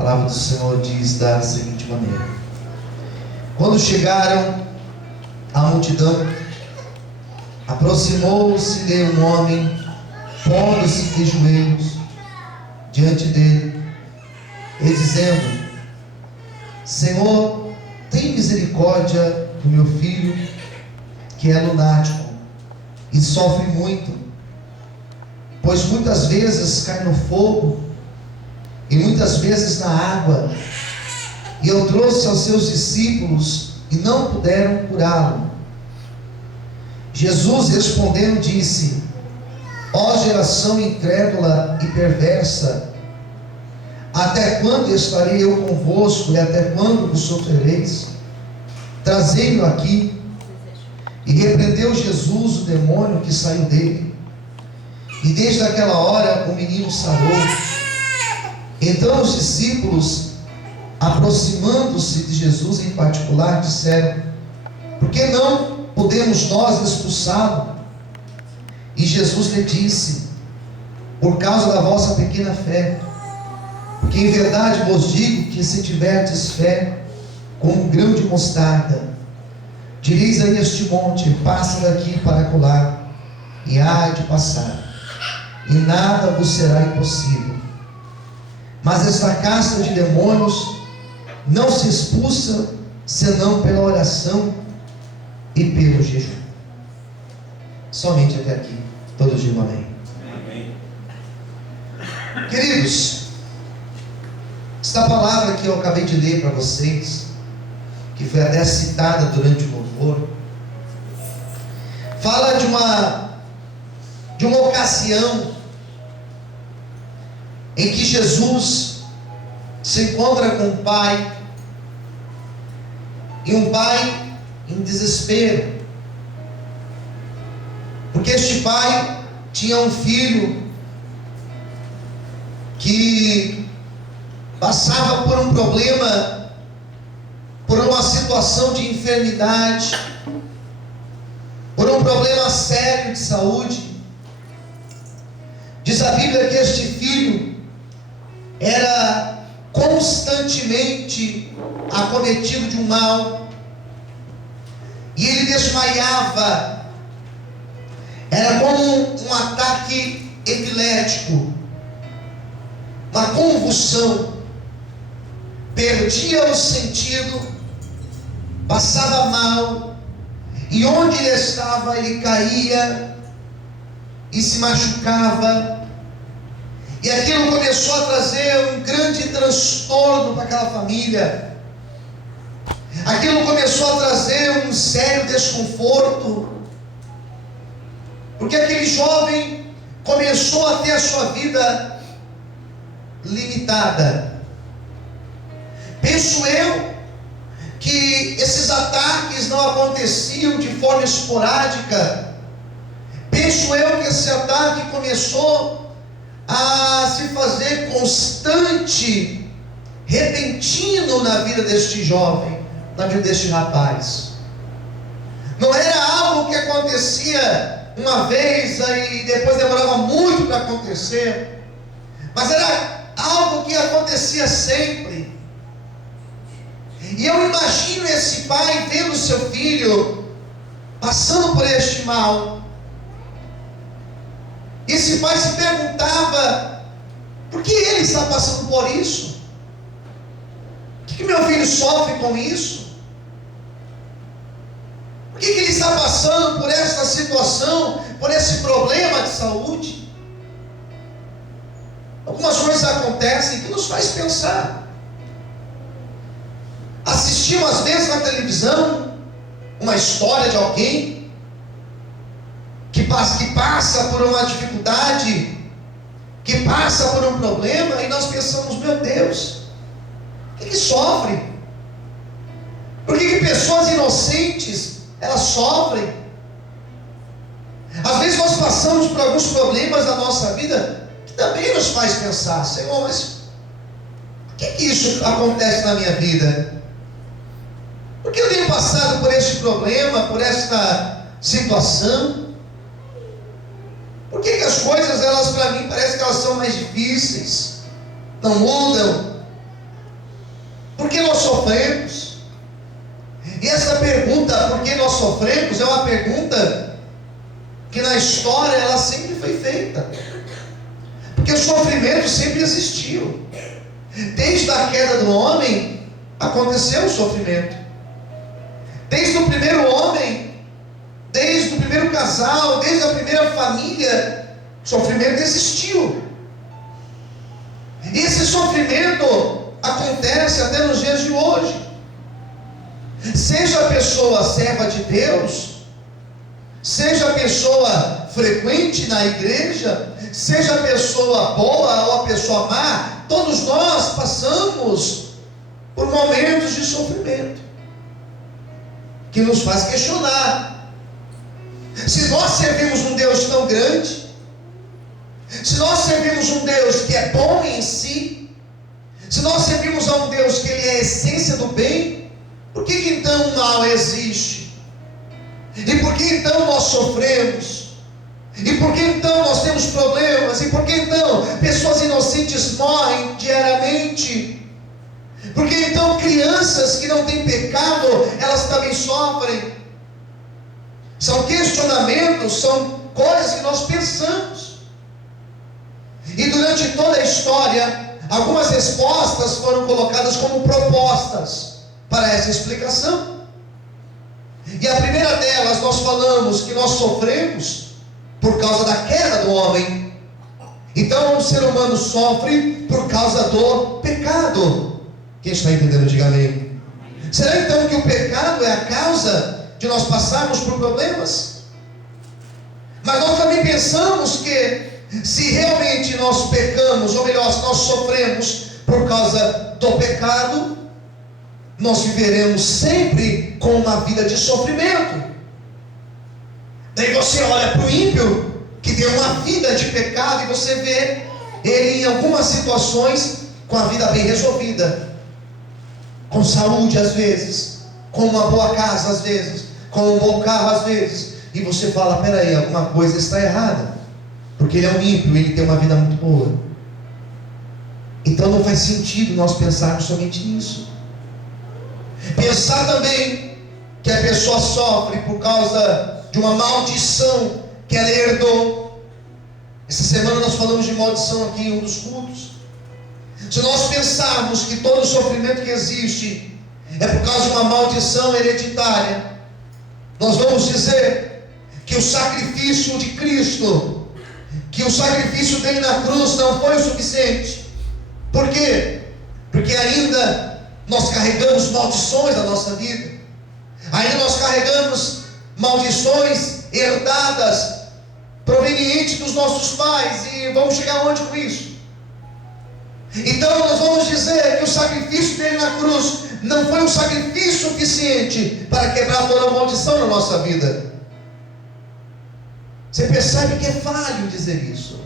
palavra do Senhor diz da seguinte maneira: quando chegaram à multidão, aproximou-se-lhe um homem, pondo-se de joelhos diante dele, e dizendo: Senhor, tem misericórdia do meu filho, que é lunático e sofre muito, pois muitas vezes cai no fogo e muitas vezes na água. E eu trouxe aos seus discípulos e não puderam curá-lo. Jesus respondendo disse: ó geração incrédula e perversa, até quando estarei eu convosco e até quando vos sofrereis? Trazei-o aqui. E repreendeu Jesus o demônio que saiu dele, e desde aquela hora o menino sarou. Então os discípulos, aproximando-se de Jesus em particular, disseram: por que não podemos nós expulsá-lo? E Jesus lhe disse: por causa da vossa pequena fé. Porque em verdade vos digo que se tiverdes fé como um grão de mostarda, direis a este monte: passa daqui para acolá, e há de passar, e nada vos será impossível. Mas esta casta de demônios não se expulsa senão pela oração e pelo jejum. Somente até aqui. Todos digam amém. Amém. Queridos, esta palavra que eu acabei de ler para vocês, que foi até citada durante o louvor, fala de uma ocasião em que Jesus se encontra com o pai, e um pai em desespero, porque este pai tinha um filho que passava por um problema, por uma situação de enfermidade, por um problema sério de saúde. Diz a Bíblia que este filho era constantemente acometido de um mal, e ele desmaiava. Era como um ataque epilético, uma convulsão. Perdia o sentido, passava mal, e onde ele estava, ele caía e se machucava. E aquilo começou a trazer um grande transtorno para aquela família. Aquilo começou a trazer um sério desconforto, porque aquele jovem começou a ter a sua vida limitada. Penso eu que esses ataques não aconteciam de forma esporádica. Penso eu que esse ataque começou a se fazer constante, repentino na vida deste jovem, na vida deste rapaz. Não era algo que acontecia uma vez e depois demorava muito para acontecer, mas era algo que acontecia sempre. E eu imagino esse pai vendo seu filho passando por este mal. Esse pai se perguntava: por que ele está passando por isso? Por que meu filho sofre com isso? Por que ele está passando por essa situação, por esse problema de saúde? Algumas coisas acontecem que nos faz pensar. Assistimos às vezes na televisão uma história de alguém que passa por uma dificuldade, que passa por um problema, e nós pensamos: meu Deus, por que sofre? Por que pessoas inocentes elas sofrem? Às vezes nós passamos por alguns problemas na nossa vida que também nos faz pensar: Senhor, mas por que isso acontece na minha vida? Por que eu tenho passado por este problema, por esta situação? Por que as coisas, elas para mim, parece que elas são mais difíceis, não mudam? que nós sofremos? E essa pergunta, por que nós sofremos, é uma pergunta que na história ela sempre foi feita. Porque o sofrimento sempre existiu. Desde a queda do homem, aconteceu o sofrimento. Desde o primeiro homem, desde o primeiro casal, desde a primeira família, o sofrimento existiu. E esse sofrimento acontece até nos dias de hoje. Seja a pessoa serva de Deus, seja a pessoa frequente na igreja, seja a pessoa boa ou a pessoa má, todos nós passamos por momentos de sofrimento, que nos faz questionar se nós servimos um Deus tão grande, se nós servimos um Deus que é bom em si, se nós servimos a um Deus que Ele é a essência do bem, por que então o mal existe? E por que então nós sofremos? E por que então nós temos problemas? E por que então pessoas inocentes morrem diariamente? Por que então crianças que não têm pecado, elas também sofrem? São questionamentos, são coisas que nós pensamos. E durante toda a história, algumas respostas foram colocadas como propostas para essa explicação. E a primeira delas, nós falamos que nós sofremos por causa da queda do homem. Então o ser humano sofre por causa do pecado. Quem está entendendo, diga amém. Será então que o pecado é a causa de nós passarmos por problemas? Mas nós também pensamos que se realmente nós pecamos, ou melhor, se nós sofremos por causa do pecado, nós viveremos sempre com uma vida de sofrimento. Daí você olha para o ímpio, que tem uma vida de pecado, e você vê ele em algumas situações com a vida bem resolvida, com saúde às vezes, com uma boa casa às vezes, com um bom carro às vezes, e você fala, peraí, alguma coisa está errada, porque ele é um ímpio, ele tem uma vida muito boa. Então não faz sentido nós pensarmos somente nisso. Pensar também que a pessoa sofre por causa de uma maldição que ela herdou. Essa semana nós falamos de maldição aqui em um dos cultos. Se nós pensarmos que todo o sofrimento que existe é por causa de uma maldição hereditária, nós vamos dizer que o sacrifício de Cristo, que o sacrifício dele na cruz não foi o suficiente. Por quê? Porque ainda nós carregamos maldições na nossa vida, ainda nós carregamos maldições herdadas, provenientes dos nossos pais, e vamos chegar onde com isso? Então nós vamos dizer que o sacrifício dele na cruz não foi um sacrifício suficiente para quebrar toda a maldição na nossa vida. Você percebe que é falho dizer isso?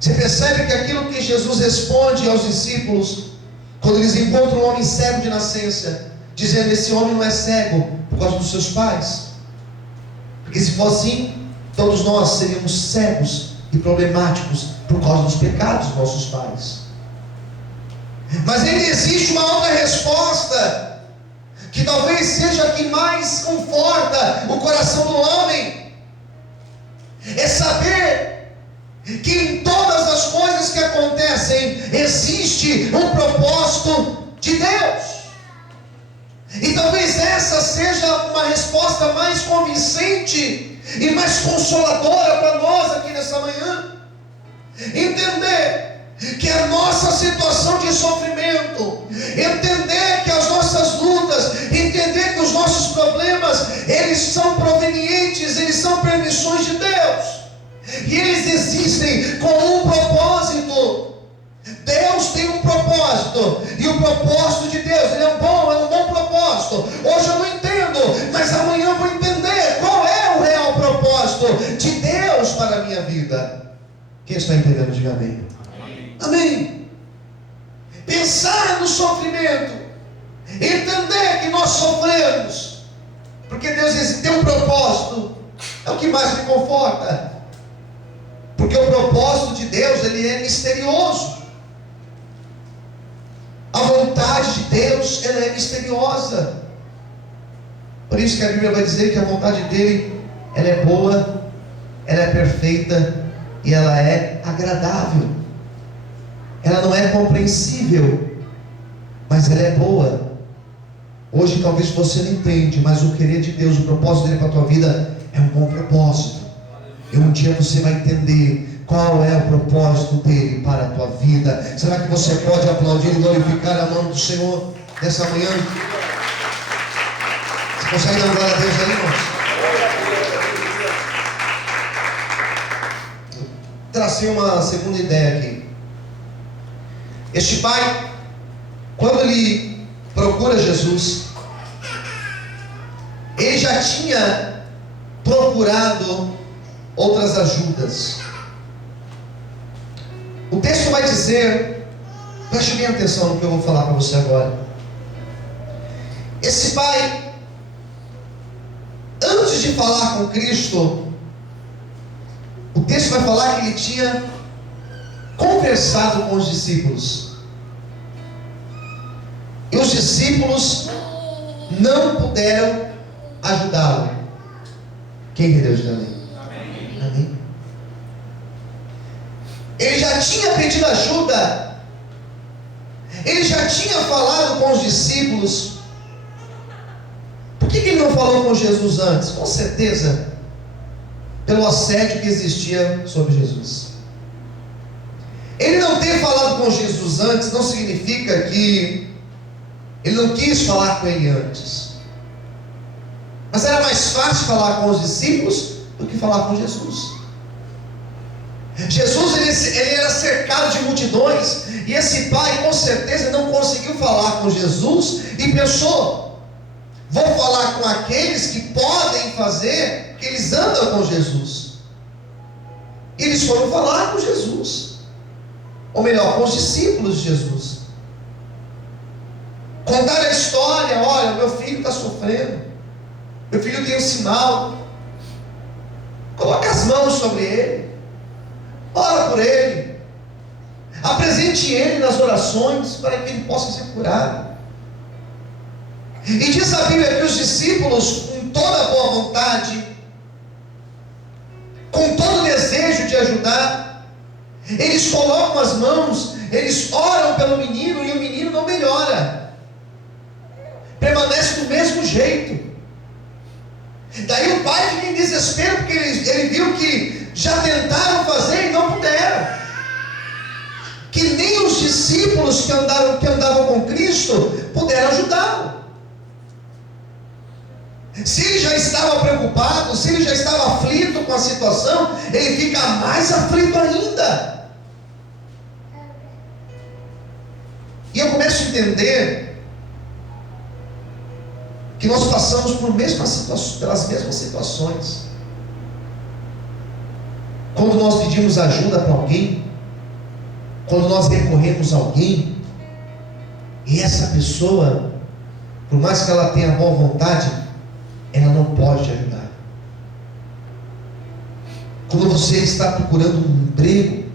Você percebe que aquilo que Jesus responde aos discípulos, quando eles encontram um homem cego de nascença, dizendo, esse homem não é cego por causa dos seus pais, porque se fosse assim, todos nós seríamos cegos e problemáticos por causa dos pecados dos nossos pais. Mas ainda existe uma outra resposta, que talvez seja a que mais conforta o coração do homem, é saber que em todas as coisas que acontecem existe um propósito de Deus. E talvez essa seja uma resposta mais convincente e mais consoladora para nós aqui nessa manhã. Entender que a nossa situação de sofrimento, entender que as nossas lutas, entender que os nossos problemas, eles são provenientes, eles são permissões de Deus, e eles existem com um propósito. Deus tem um propósito, e o propósito de Deus, ele é um bom propósito. Hoje eu não entendo, mas amanhã eu vou entender qual é o real propósito de Deus para a minha vida. Quem está entendendo, diga amém. Amém. Pensar no sofrimento, entender que nós sofremos, porque Deus tem um propósito, é o que mais me conforta. Porque o propósito de Deus, ele é misterioso. A vontade de Deus, ela é misteriosa. Por isso que a Bíblia vai dizer que a vontade dele, ela é boa, ela é perfeita e ela é agradável. Ela não é compreensível, mas ela é boa. Hoje talvez você não entende, mas o querer de Deus, o propósito dele para a tua vida é um bom propósito. E um dia você vai entender qual é o propósito dele para a tua vida. Será que você pode aplaudir e glorificar a mão do Senhor nessa manhã? Você consegue dar glória a Deus aí, irmãos? Tracei uma segunda ideia aqui. Este pai, quando ele procura Jesus, ele já tinha procurado outras ajudas. O texto vai dizer, preste bem atenção no que eu vou falar para você agora. Esse pai, antes de falar com Cristo, o texto vai falar que ele tinha conversado com os discípulos. E os discípulos não puderam ajudá-lo. Quem entendeu isso daí? Amém. Ele já tinha pedido ajuda. Ele já tinha falado com os discípulos. Por que ele não falou com Jesus antes? Com certeza, pelo assédio que existia sobre Jesus. Ele não ter falado com Jesus antes não significa que ele não quis falar com ele antes. Mas era mais fácil falar com os discípulos do que falar com Jesus. Jesus ele era cercado de multidões, e esse pai com certeza não conseguiu falar com Jesus e pensou: vou falar com aqueles que podem fazer, que eles andam com Jesus. E eles foram falar com Jesus, ou melhor, com os discípulos de Jesus. Contaram a história: olha, meu filho está sofrendo, meu filho tem um sinal, coloque as mãos sobre ele, ora por ele, apresente ele nas orações para que ele possa ser curado. E diz a Bíblia que os discípulos, com toda a boa vontade, com todo o desejo de ajudar, eles colocam as mãos, eles oram pelo menino, e o menino não melhora, permanece do mesmo jeito. Daí o pai fica em desespero, porque ele viu que já tentaram fazer e não puderam, que nem os discípulos que andavam com Cristo puderam ajudá-lo. Se ele já estava preocupado, se ele já estava aflito com a situação, ele fica mais aflito ainda. E eu começo a entender que nós passamos pelas mesmas situações. Quando nós pedimos ajuda para alguém, quando nós recorremos a alguém, e essa pessoa, por mais que ela tenha boa vontade, ela não pode te ajudar. Quando você está procurando um emprego,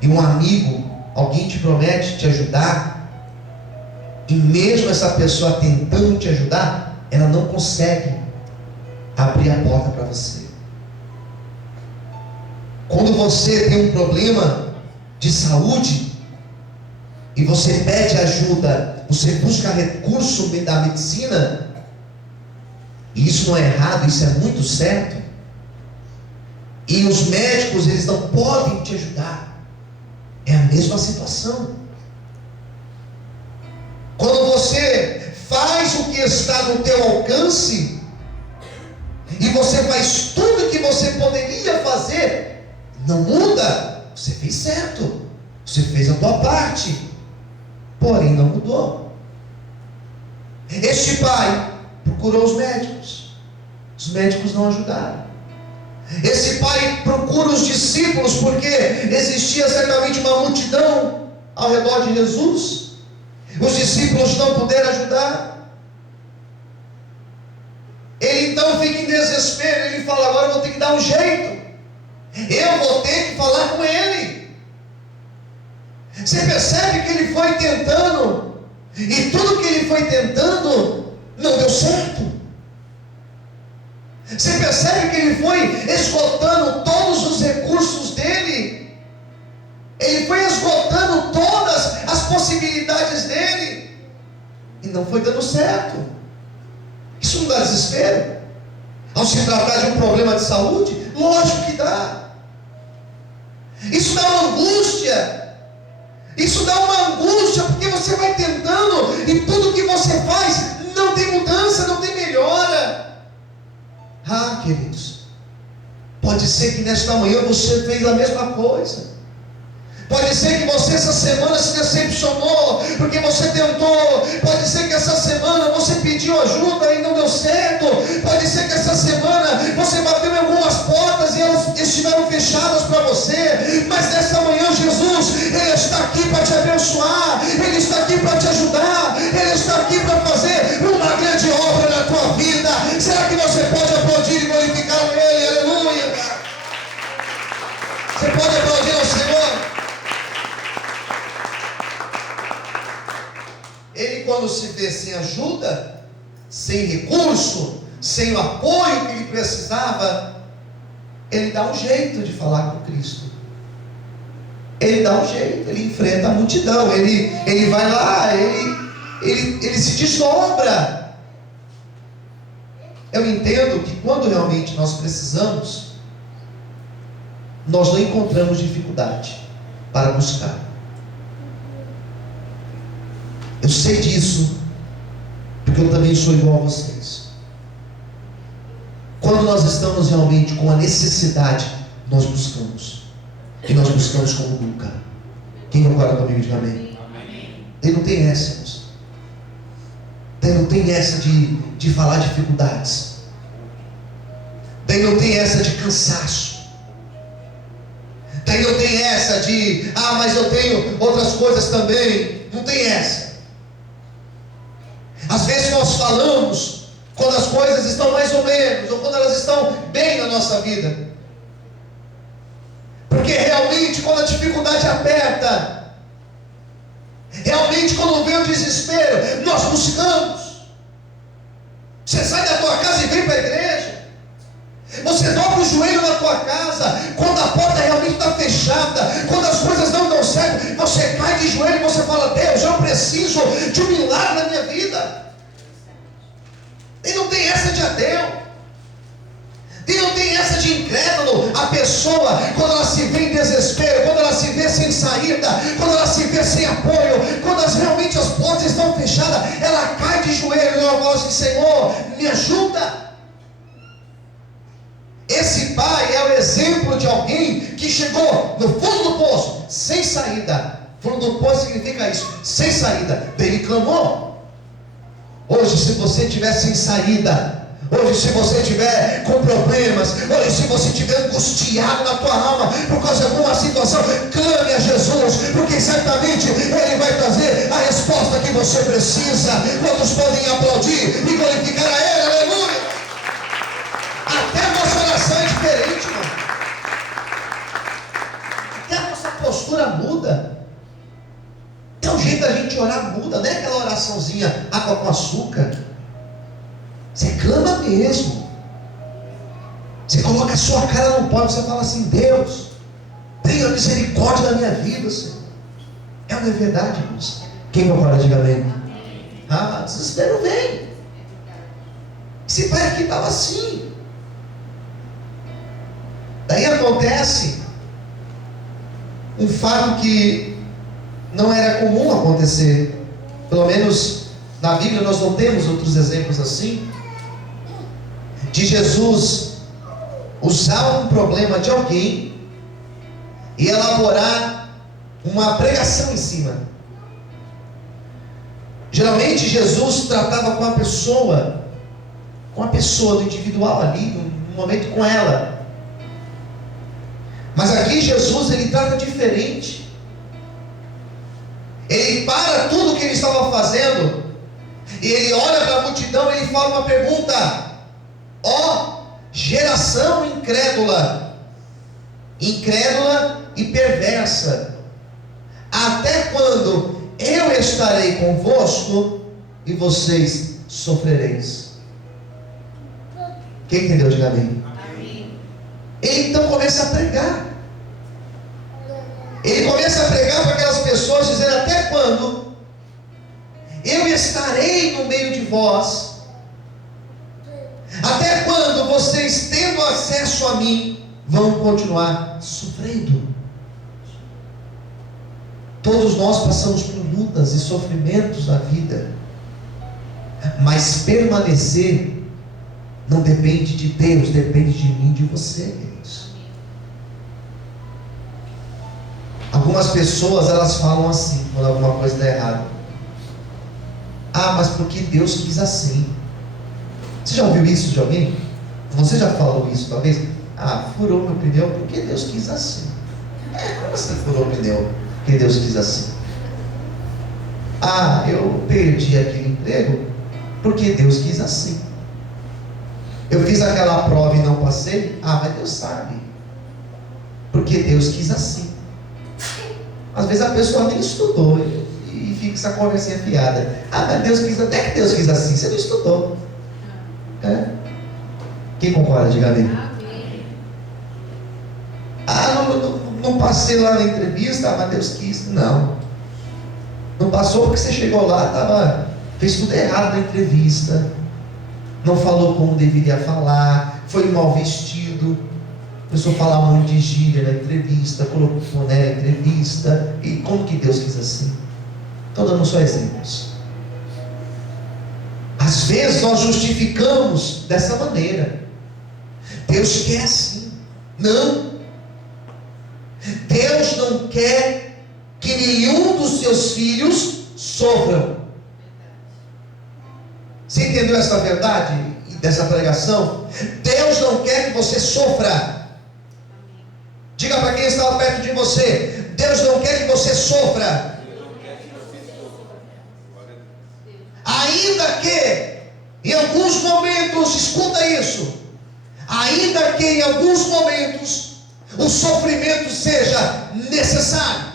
e um amigo, alguém te promete te ajudar, e mesmo essa pessoa tentando te ajudar, ela não consegue abrir a porta para você. Quando você tem um problema de saúde e você pede ajuda, você busca recurso da medicina, e isso não é errado, isso é muito certo, e os médicos eles não podem te ajudar, é a mesma situação. Quando você faz o que está no teu alcance, e você faz tudo o que você poderia fazer, não muda, você fez certo, você fez a tua parte, porém não mudou. Este pai procurou os médicos não ajudaram. Esse pai procura os discípulos, porque existia certamente uma multidão ao redor de Jesus. Os discípulos não puderam ajudar. Ele então fica em desespero. Ele fala: agora eu vou ter que dar um jeito, eu vou ter que falar com ele. Você percebe que ele foi tentando E tudo que ele foi tentando não deu certo. Você percebe que ele foi esgotando todos os recursos dele. Ele foi esgotando todas as possibilidades dele. E não foi dando certo. Isso não dá desespero? Ao se tratar de um problema de saúde? Lógico que dá. Isso dá uma angústia. Isso dá uma angústia, porque você vai tentando e tudo que você faz não tem mudança, não tem melhora. Ah, queridos, pode ser que nesta manhã você fez a mesma coisa. Pode ser que você essa semana se decepcionou, porque você tentou. Pode ser que essa semana você pediu ajuda e não deu certo. Pode ser que essa semana você bateu em algumas portas e elas estiveram fechadas para você. Mas nessa manhã Jesus, Ele está aqui para te abençoar. Ele está aqui para te ajudar. Ele está aqui para fazer uma grande obra na tua vida. Será que você pode aplaudir e glorificar Ele? Aleluia! Você pode aplaudir ao Senhor? Ele, quando se vê sem ajuda, sem recurso, sem o apoio que ele precisava, ele dá um jeito de falar com Cristo. Ele dá um jeito, ele enfrenta a multidão, ele vai lá, ele se desdobra. Eu entendo que quando realmente nós precisamos, nós não encontramos dificuldade para buscar. Eu sei disso, porque eu também sou igual a vocês. Quando nós estamos realmente com a necessidade, nós buscamos. E nós buscamos como nunca. Quem concorda comigo, diga amém. Ele não tem essa, irmãos. Ele não tem essa de falar dificuldades. Daí não tem essa de cansaço. Daí não tem essa de, mas eu tenho outras coisas também. Não tem essa. Às vezes nós falamos quando as coisas estão mais ou menos, ou quando elas estão bem na nossa vida. Porque realmente quando a dificuldade aperta, realmente quando vem o desespero, nós buscamos. Você sai da tua casa e vem para a igreja. Você dobra o joelho na tua casa, quando a porta realmente está fechada, quando as coisas não dão certo, você cai de joelho e você fala: Deus, eu preciso de um milagre na minha vida. E não tem essa de ateu, e não tem essa de incrédulo. A pessoa, quando ela se vê em desespero, quando ela se vê sem saída, quando ela se vê sem apoio, quando realmente as portas estão fechadas, ela cai de joelho e ela fala assim: Senhor, me ajuda. Esse pai é o exemplo de alguém que chegou no fundo do poço, sem saída. Fundo do poço significa isso, sem saída. Daí ele clamou. Hoje, se você estiver sem saída, hoje se você estiver com problemas, hoje se você estiver angustiado na tua alma por causa de alguma situação, clame a Jesus, porque certamente Ele vai trazer a resposta que você precisa. Quantos podem aplaudir e glorificar a Ele? Aleluia! Até a nossa oração é diferente, irmão. Até a nossa postura muda. Até o jeito da gente orar muda. Não é aquela oraçãozinha água com açúcar. Você clama mesmo. Você coloca a sua cara no pó e você fala assim: Deus, tenha misericórdia da minha vida, Senhor. É uma verdade, irmãos. Quem concorda, diga amém. Desespero vem. Esse pai aqui estava assim. Daí acontece um fato que não era comum acontecer. Pelo menos na Bíblia nós não temos outros exemplos assim, de Jesus usar um problema de alguém e elaborar uma pregação em cima. Geralmente Jesus tratava com a pessoa do individual ali, no momento com ela. Mas aqui Jesus, ele trata diferente. Ele para tudo o que ele estava fazendo e ele olha para a multidão e ele fala uma pergunta: ó geração incrédula e perversa, até quando eu estarei convosco e vocês sofrereis. Quem entendeu, diga amém. Ele então começa a pregar. Ele começa a pregar para aquelas pessoas, dizendo: até quando eu estarei no meio de vós? Até quando vocês, tendo acesso a mim, vão continuar sofrendo? Todos nós passamos por lutas e sofrimentos na vida, mas permanecer não depende de Deus, depende de mim, de você, queridos. Algumas pessoas, elas falam assim, quando alguma coisa dá errado: ah, mas porque Deus quis assim. Você já ouviu isso de alguém? Você já falou isso talvez? Ah, furou meu pneu porque Deus quis assim. Como assim furou o pneu porque Deus quis assim? Ah, eu perdi aquele emprego porque Deus quis assim. Eu fiz aquela prova e não passei. Ah, mas Deus sabe, porque Deus quis assim. Às vezes a pessoa nem estudou e fica essa conversinha fiada. Ah, mas Deus quis, até que Deus quis assim. Você não estudou. Quem concorda, diga amém. Ah, não passei lá na entrevista. Ah, mas Deus quis. Não passou porque você chegou lá, fez tudo errado na entrevista, não falou como deveria falar, foi mal vestido, começou a falar um monte de gíria na entrevista, colocou boné na entrevista. E como que Deus quis assim? Estou dando só exemplos. Às vezes nós justificamos dessa maneira: Deus quer assim. Não, Deus não quer que nenhum dos seus filhos sofram. Você entendeu essa verdade dessa pregação? Deus não quer que você sofra. Diga para quem está perto de você: Deus não quer que você sofra. Ainda que em alguns momentos, escuta isso, ainda que em alguns momentos o sofrimento seja necessário,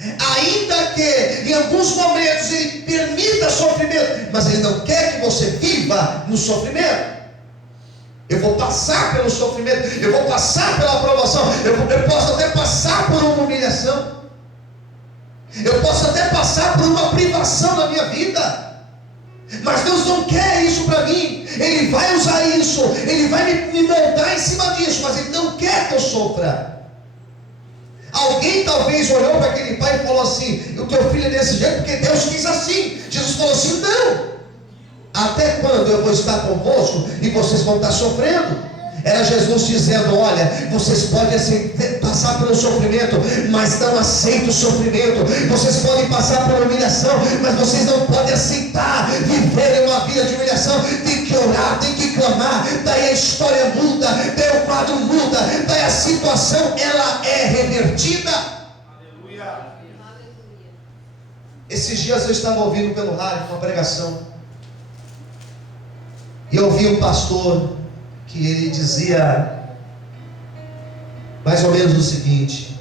ainda que em alguns momentos Ele permita sofrimento, mas Ele não quer que você viva no sofrimento. Eu vou passar pelo sofrimento, eu vou passar pela aprovação, eu posso até passar por uma humilhação, eu posso até passar por uma privação na minha vida, mas Deus não quer isso para mim. Ele vai usar isso, Ele vai me moldar em cima disso, mas Ele não quer que eu sofra. Alguém talvez olhou para aquele pai e falou assim: o teu filho é desse jeito porque Deus quis assim. Jesus falou assim: não, até quando eu vou estar convosco e vocês vão estar sofrendo? Era Jesus dizendo: olha, vocês podem passar pelo sofrimento, mas não aceitem o sofrimento. Vocês podem passar por humilhação, mas vocês não podem aceitar viver uma vida de humilhação. Tem que orar, tem que clamar. Daí a história muda, daí o quadro muda, daí a situação ela é revertida. Aleluia. Esses dias eu estava ouvindo pelo rádio uma pregação, e eu ouvi um pastor que ele dizia mais ou menos o seguinte: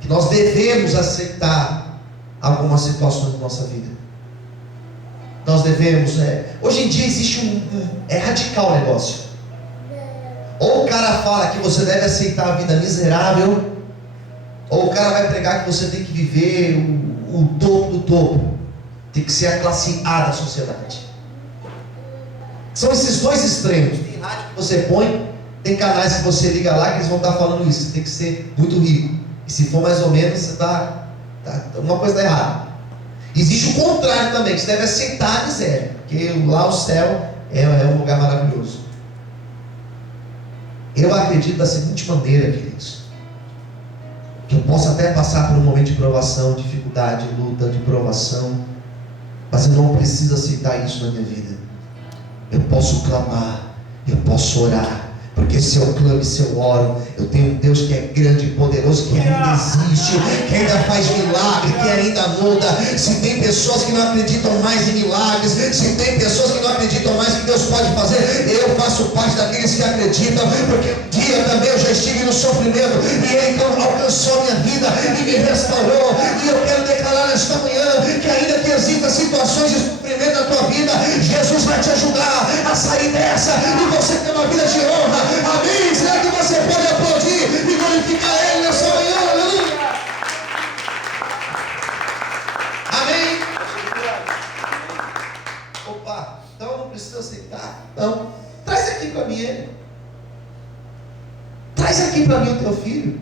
que nós devemos aceitar algumas situações da nossa vida. Nós devemos, hoje em dia existe é radical o negócio. Ou o cara fala que você deve aceitar a vida miserável, ou o cara vai pregar que você tem que viver o topo do topo, tem que ser a classe A da sociedade. São esses dois extremos. Tem rádio que você põe, tem canais que você liga lá que eles vão estar falando isso. Você tem que ser muito rico, e se for mais ou menos, você uma coisa está errada. Existe o contrário também, que você deve aceitar a miséria, porque lá o céu é um lugar maravilhoso. Eu acredito da seguinte maneira, queridos: que eu posso até passar por um momento de provação, dificuldade, luta, de provação, mas eu não preciso aceitar isso na minha vida. Eu posso clamar, eu posso orar, porque se eu clamo e se eu oro, eu tenho um Deus que é grande e poderoso, que ainda existe, que ainda faz milagre, que ainda muda. Se tem pessoas que não acreditam mais em milagres, se tem pessoas que não acreditam mais que Deus pode fazer, eu faço parte daqueles que acreditam, porque um dia também eu já estive no sofrimento, e Ele alcançou a minha vida e me restaurou, e eu quero situações de sofrimento na tua vida, Jesus vai te ajudar a sair dessa e você ter uma vida de honra. Amém? Será que você pode aplaudir e glorificar Ele nessa manhã? Aleluia! Amém? Opa, então não precisa aceitar? Não. Traz aqui para mim ele. Traz aqui para mim o teu filho.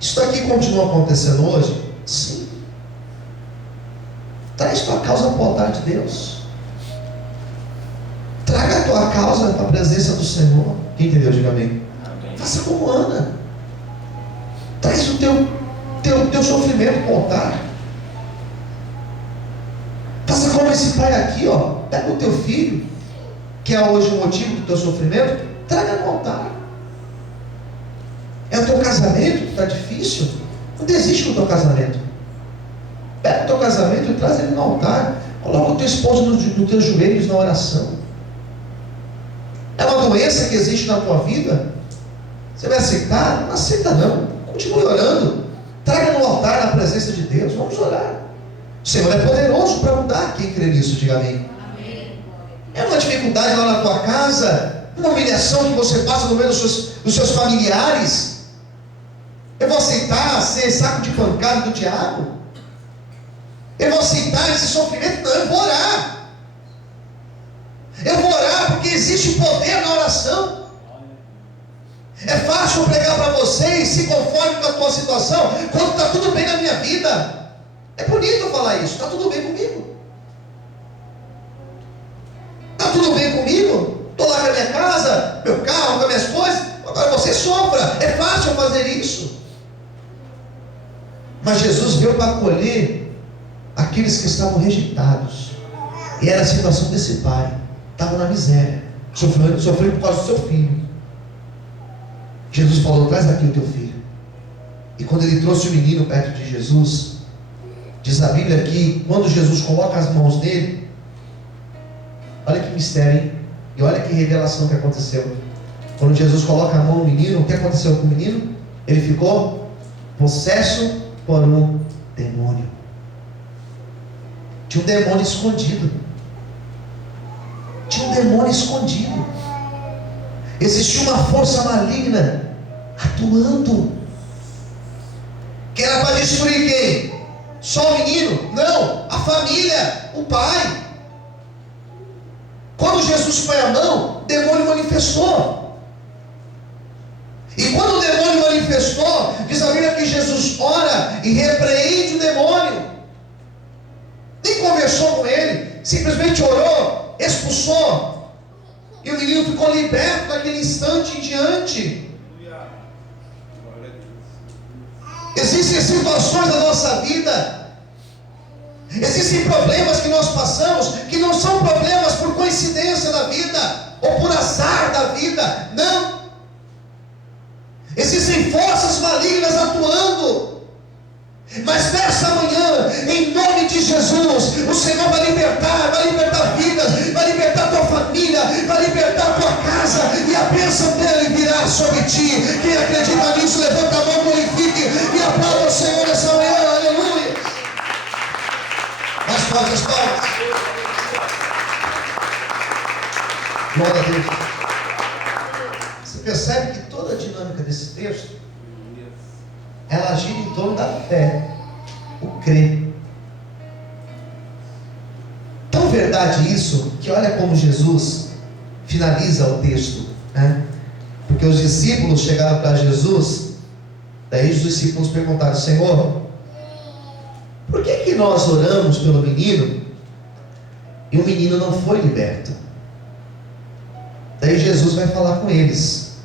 Isso aqui continua acontecendo hoje? Sim. Traz tua causa para o altar de Deus. Traga a tua causa para a presença do Senhor. Quem entendeu? Diga amém. Faça como Ana. Traz o teu sofrimento para o altar. Faça como esse pai aqui, ó. Pega o teu filho, que é hoje o motivo do teu sofrimento, traga no altar. É o teu casamento que está difícil. Não desiste do teu casamento. Pega o teu casamento e traz ele no altar. Coloca o teu esposo nos teus joelhos na oração. É uma doença que existe na tua vida. Você vai aceitar? Não aceita não. Continue orando. Traga no altar na presença de Deus. Vamos orar. O Senhor é poderoso para mudar. Quem crê nisso, diga amém. É uma dificuldade lá na tua casa, uma humilhação que você passa no meio dos seus familiares. Eu vou aceitar ser saco de pancada do diabo? Eu vou aceitar esse sofrimento? Não, eu vou orar. Eu vou orar porque existe poder na oração. É fácil pregar para vocês, se conforme com a tua situação, quando está tudo bem na minha vida. É bonito falar isso, está tudo bem comigo. Está tudo bem comigo? Estou lá com a minha casa, meu carro, com as minhas coisas. Agora você sofra. É fácil fazer isso. Mas Jesus veio para acolher aqueles que estavam rejeitados. E era a situação desse pai. Estava na miséria, sofrendo por causa do seu filho. Jesus falou: traz aqui o teu filho. E quando ele trouxe o menino perto de Jesus, diz a Bíblia que quando Jesus coloca as mãos nele, olha que mistério, hein? E olha que revelação que aconteceu. Quando Jesus coloca a mão no menino, o que aconteceu com o menino? Ele ficou possesso por um demônio. Tinha um demônio escondido. Tinha um demônio escondido. Existia uma força maligna atuando, que era para destruir quem? Só o menino? Não, a família, o pai. Quando Jesus põe a mão, o demônio manifestou. E quando o demônio manifestou, diz a Bíblia que Jesus ora e repreende o demônio. Nem conversou com ele, simplesmente orou, expulsou. E o menino ficou liberto naquele instante em diante. Existem situações da nossa vida, existem problemas que nós passamos, que não são problemas por coincidência da vida, ou por azar da vida, não. Existem forças malignas atuando. Mas nessa manhã, em nome de Jesus, o Senhor vai libertar vidas, vai libertar tua família, vai libertar tua casa, e a bênção dele virá sobre ti. Quem acredita nisso, levanta a mão, glorifique e aplauda o Senhor nessa manhã, aleluia. Mais forte as palmas. Glória a Deus. Você percebe que toda a dinâmica desse texto, ela gira em torno da fé, o crer. Tão verdade isso, que olha como Jesus finaliza o texto, né? Porque os discípulos chegaram para Jesus, daí os discípulos perguntaram: Senhor, por que nós oramos pelo menino e o menino não foi liberto? Daí Jesus vai falar com eles.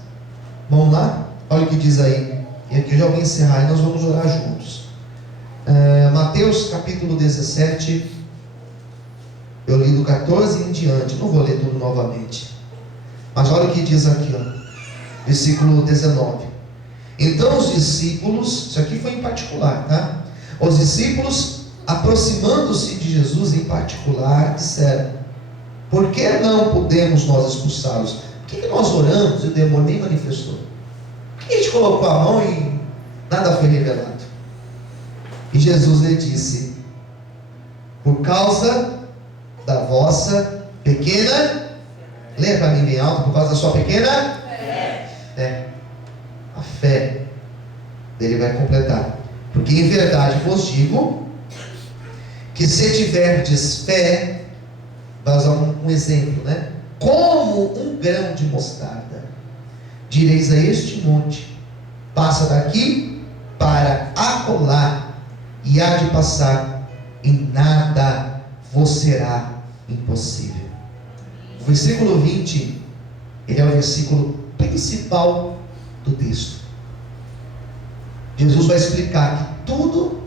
Vamos lá? Olha o que diz aí. E aqui eu já vou encerrar e nós vamos orar juntos. Mateus capítulo 17, eu li do 14 em diante, não vou ler tudo novamente, mas olha o que diz aqui, ó, versículo 19. Então os discípulos, isso aqui foi em particular, tá? Os discípulos, aproximando-se de Jesus em particular, disseram: por que não podemos nós expulsá-los? Por que nós oramos e o demônio nem manifestou? Por que a gente colocou a mão e nada foi revelado? E Jesus lhe disse: Por causa da vossa pequena, leia para mim bem alto, por causa da sua pequena fé. A fé dele vai completar. Porque em verdade vos digo que se tiverdes fé, vai usar um exemplo, né? Como um grão de mostarda, direis a este monte: passa daqui para acolá, e há de passar, e nada vos será impossível. O versículo 20, ele é o versículo principal do texto. Jesus vai explicar que tudo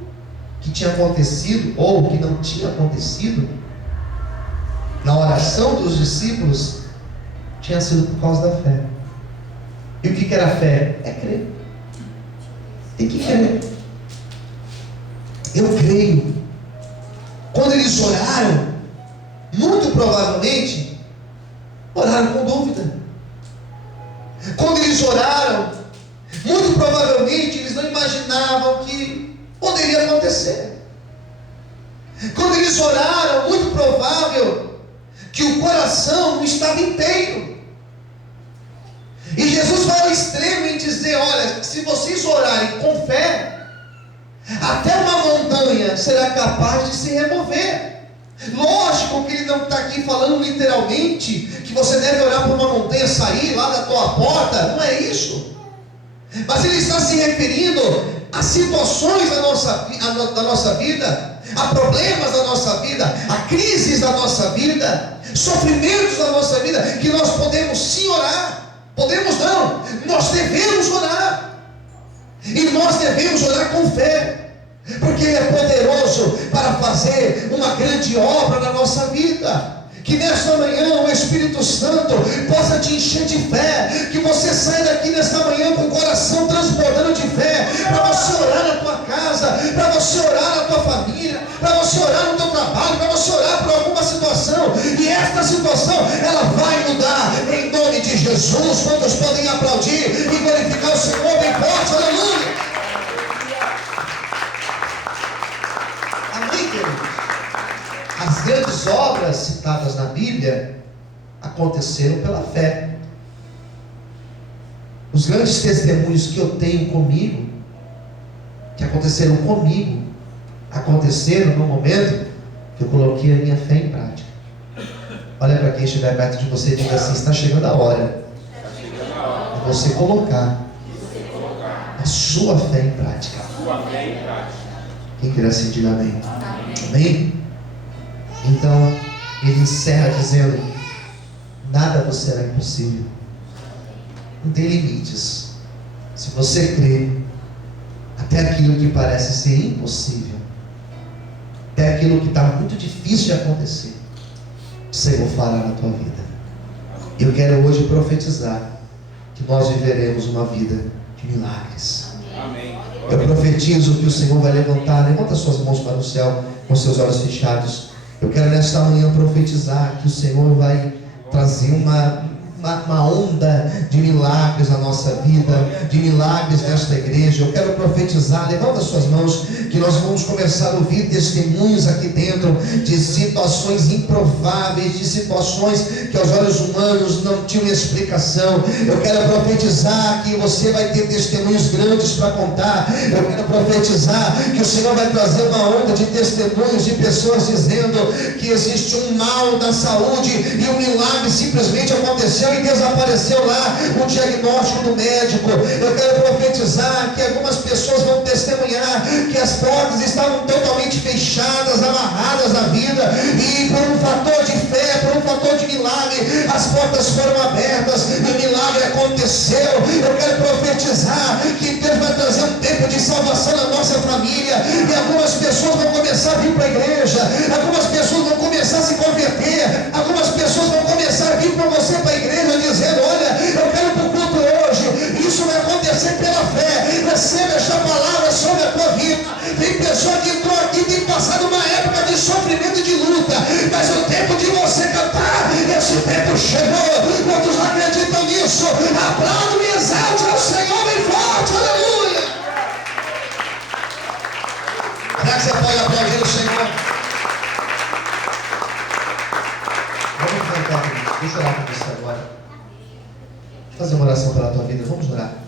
que tinha acontecido, ou que não tinha acontecido, na oração dos discípulos, tinha sido por causa da fé. E o que era fé? É crer. Tem que crer. Eu creio. Quando eles oraram, muito provavelmente oraram com dúvida. Quando eles oraram, muito provavelmente eles não imaginavam que poderia acontecer. Quando eles oraram, muito provável que o coração não estava inteiro. E Jesus vai ao extremo em dizer: olha, se vocês orarem com fé, até uma montanha será capaz de se remover. Lógico que ele não está aqui falando literalmente que você deve orar por uma montanha sair lá da tua porta, não é isso. Mas ele está se referindo a situações da nossa vida, a problemas da nossa vida, a crises da nossa vida, sofrimentos da nossa vida, que nós podemos sim orar. Podemos não, nós devemos orar. E nós devemos orar com fé, porque Ele é poderoso para fazer uma grande obra na nossa vida. Que nesta manhã o Espírito Santo possa te encher de fé, que você saia daqui nesta manhã com o coração transbordando de fé, para você orar na tua casa, para você orar na tua família, para você orar no teu trabalho, para você orar por alguma situação. E esta situação, ela vai mudar em nome de Jesus. Quantos podem aplaudir e glorificar o Senhor bem forte? Aleluia! Amém, queridos? As grandes obras citadas na Bíblia aconteceram pela fé. Os grandes testemunhos que eu tenho comigo, que aconteceram comigo, aconteceram no momento que eu coloquei a minha fé em prática. Olha para quem estiver perto de você e diga assim: está chegando a hora de você colocar a sua fé em prática. Quem quer assim, diga amém. Amém? Então, ele encerra dizendo: nada vos será impossível. Não tem limites. Se você crê, até aquilo que parece ser impossível, até aquilo que está muito difícil de acontecer, o Senhor fará na tua vida. Eu quero hoje profetizar que nós viveremos uma vida de milagres. Amém. Eu profetizo que o Senhor vai levanta suas mãos para o céu com seus olhos fechados. Eu quero nesta manhã profetizar que o Senhor vai trazer uma onda de milagres na nossa vida, de milagres nesta igreja. Eu quero profetizar, levanta suas mãos, que nós vamos começar a ouvir testemunhos aqui dentro de situações improváveis, de situações que aos olhos humanos não tinham explicação. Eu quero profetizar que você vai ter testemunhos grandes para contar. Eu quero profetizar que o Senhor vai trazer uma onda de testemunhos de pessoas dizendo que existe um mal da saúde e um milagre simplesmente aconteceu e desapareceu lá o diagnóstico do médico. Eu quero profetizar que algumas pessoas vão testemunhar que as portas estavam totalmente fechadas, amarradas na vida, e por um fator de fé, por um fator de milagre, as portas foram abertas e o milagre aconteceu. Eu quero profetizar que Deus vai trazer um tempo de salvação na nossa família, e algumas pessoas vão começar a vir para a igreja, algumas pessoas vão começar a se converter, algumas pessoas vão começar a vir para você para a igreja dizendo: olha, eu quero para o culto hoje. Isso vai acontecer pela fé. Receba esta palavra sobre a tua vida. Tem pessoa que entrou aqui e tem passado uma época de sofrimento e de luta, mas o tempo de você cantar, esse tempo chegou. Quantos acreditam nisso? Aplaude e exalte ao Senhor bem forte. Aleluia! Será que você pode aplaudir o Senhor? Deixa eu orar com você agora. Vou fazer uma oração pela tua vida. Vamos orar.